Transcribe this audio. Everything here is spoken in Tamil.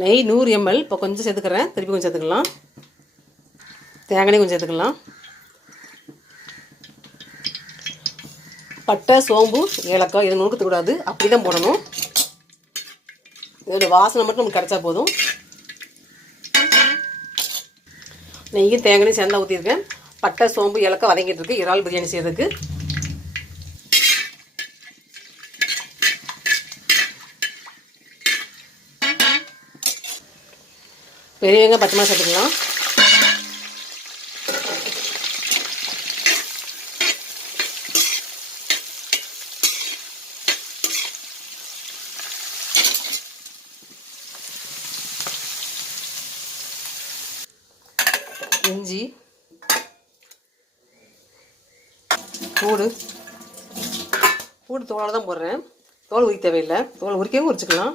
நெய் 100 ml இப்போ கொஞ்சம் சேர்த்துக்கிறேன். திருப்பி கொஞ்சம் சேர்த்துக்கலாம். தேங்காய் கொஞ்சம் சேர்த்துக்கலாம். பட்டை, சோம்பு, ஏலக்காய் இதை நுணுக்கக்கூடாது, அப்படி தான் போடணும். இதோட வாசனை மட்டும் நமக்கு கிடச்சா போதும். நெய்யும் தேங்காயும் சேர்ந்தா ஊற்றிருக்கேன். பட்டை, சோம்பு, ஏலக்காய் வதங்கிட்டு இருக்கு இறால் பிரியாணி செய்யறதுக்கு. பெரிய வெங்காயம், பச்சை மிளகாய் சேர்த்துக்கலாம். இஞ்சி, பூடு தோலால் தான் போடுறேன். தோல் உரிக்க தேவையில்லை. தோல் உரிக்கவும் உரிச்சிக்கலாம்.